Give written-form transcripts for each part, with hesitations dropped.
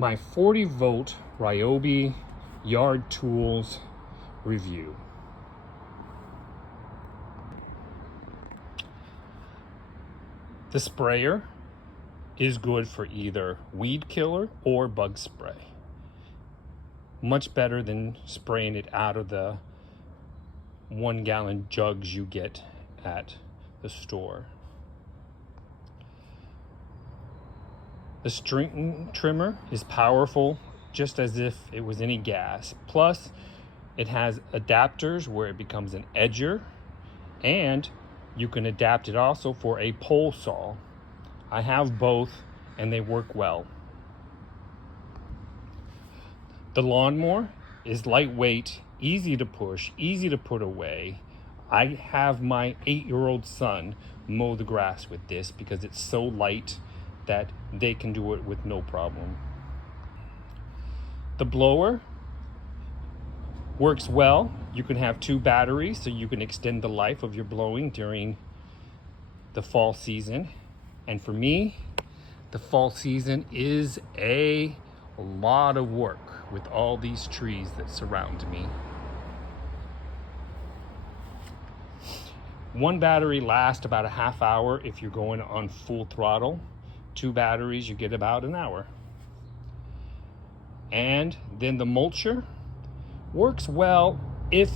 my 40 volt Ryobi yard tools review. The sprayer is good for either weed killer or bug spray. Much better than spraying it out of the 1 gallon jugs you get at the store. The string trimmer is powerful, just as if it was any gas. Plus, it has adapters where it becomes an edger, and you can adapt it also for a pole saw. I have both, and they work well. The lawnmower is lightweight, easy to push, easy to put away. I have my 8-year-old son mow the grass with this because it's so light that they can do it with no problem. The blower works well. You can have 2 batteries so you can extend the life of your blowing during the fall season. And for me, the fall season is a lot of work with all these trees that surround me. 1 battery lasts about a half hour if you're going on full throttle. 2 batteries, you get about an hour. And then the mulcher works well if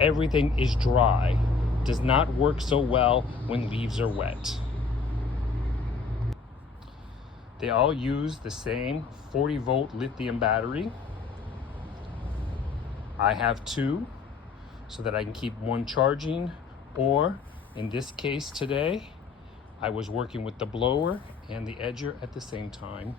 everything is dry. Does not work so well when leaves are wet. They all use the same 40 volt lithium battery. I have 2 so that I can keep 1 charging, or in this case today, I was working with the blower and the edger at the same time.